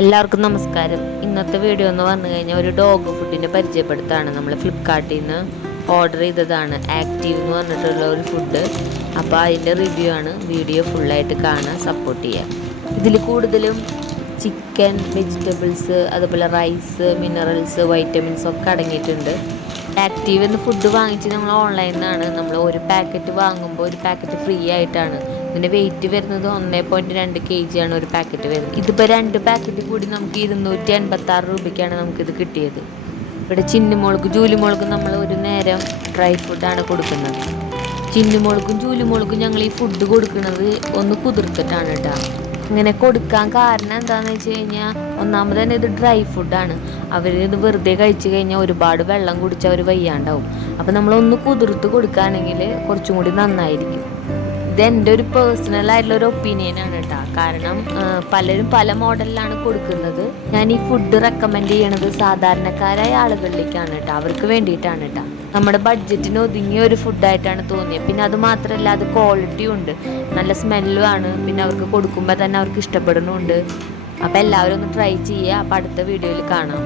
എല്ലാവർക്കും നമസ്കാരം. ഇന്നത്തെ വീഡിയോ എന്ന് പറഞ്ഞു കഴിഞ്ഞാൽ ഒരു ഡോഗ് ഫുഡിന്റെ പരിചയപ്പെടുത്താണ്. നമ്മൾ ഫ്ലിപ്കാർട്ടിൽ നിന്ന് ഓർഡർ ചെയ്തതാണ്. ആക്റ്റീവ് എന്ന് പറഞ്ഞിട്ടുള്ള ഒരു ഫുഡ് അപ്പോൾ അതിന്റെ റിവ്യൂ ആണ് വീഡിയോ ഫുള്ളായിട്ട് കാണാൻ സപ്പോർട്ട് ചെയ്യുക ഇതിൽ കൂടുതലും ചിക്കൻ വെജിറ്റബിൾസ് അതുപോലെ റൈസ് മിനറൽസ് വൈറ്റമിൻസ് ഒക്കെ അടങ്ങിയിട്ടുണ്ട്. ആക്റ്റീവ് എന്ന് ഫുഡ് വാങ്ങിച്ച് നമ്മൾ ഓൺലൈനിൽ നിന്നാണ് നമ്മൾ ഒരു പാക്കറ്റ് വാങ്ങുമ്പോൾ ഒരു പാക്കറ്റ് ഫ്രീ ആയിട്ടാണ് ഇതിന്റെ വെയിറ്റ് വരുന്നത് ഒന്നേ പോയിന്റ് രണ്ട് കെ ജി ആണ് ഒരു പാക്കറ്റ് വരുന്നത്. ഇതിപ്പോൾ രണ്ട് പാക്കറ്റ് കൂടി നമുക്ക് ഇരുന്നൂറ്റി അൻപത്തി ആറ് രൂപയ്ക്കാണ് നമുക്കിത് കിട്ടിയത്. ഇവിടെ ചിന്നുമോൾക്കും ജൂലിമോൾക്കും നമ്മൾ ഒരു നേരം ഡ്രൈ ഫുഡാണ് കൊടുക്കുന്നത്. ചിന്നുമോൾക്കും ജൂലിമോൾക്കും ഞങ്ങൾ ഈ ഫുഡ് കൊടുക്കുന്നത് ഒന്ന് കുതിർത്തിട്ടാണ് കേട്ടോ ഇങ്ങനെ കൊടുക്കാൻ കാരണം എന്താണെന്ന് വെച്ച് കഴിഞ്ഞാൽ ഒന്നാമത് തന്നെ ഇത് ഡ്രൈ ഫുഡാണ് അവർ ഇത് വെറുതെ കഴിച്ചു കഴിഞ്ഞാൽ ഒരുപാട് വെള്ളം കുടിച്ചാൽ അവർ വയ്യാണ്ടാവും. അപ്പം നമ്മളൊന്ന് കുതിർത്ത് കൊടുക്കുകയാണെങ്കിൽ കുറച്ചും കൂടി നന്നായിരിക്കും. ഇത് എന്റെ ഒരു പേഴ്സണൽ ആയിട്ടുള്ള ഒരു ഒപ്പീനിയൻ ആണ് കേട്ടോ കാരണം പലരും പല മോഡലിലാണ് കൊടുക്കുന്നത്. ഞാൻ ഈ ഫുഡ് റെക്കമെൻഡ് ചെയ്യണത് സാധാരണക്കാരായ ആളുകളിലേക്കാണ് കേട്ടോ അവർക്ക് വേണ്ടിയിട്ടാണ് കേട്ടോ നമ്മുടെ ബഡ്ജറ്റിന് ഒതുങ്ങിയ ഒരു ഫുഡായിട്ടാണ് തോന്നിയത് പിന്നെ അത് മാത്രമല്ല അത് ക്വാളിറ്റിയും ഉണ്ട്. നല്ല സ്മെല്ലും ആണ്. പിന്നെ അവർക്ക് കൊടുക്കുമ്പോൾ തന്നെ അവർക്ക് ഇഷ്ടപ്പെടുന്നുണ്ട്. അപ്പോൾ എല്ലാവരും ഒന്ന് ട്രൈ ചെയ്യുക അപ്പോൾ അടുത്ത വീഡിയോയിൽ കാണാം.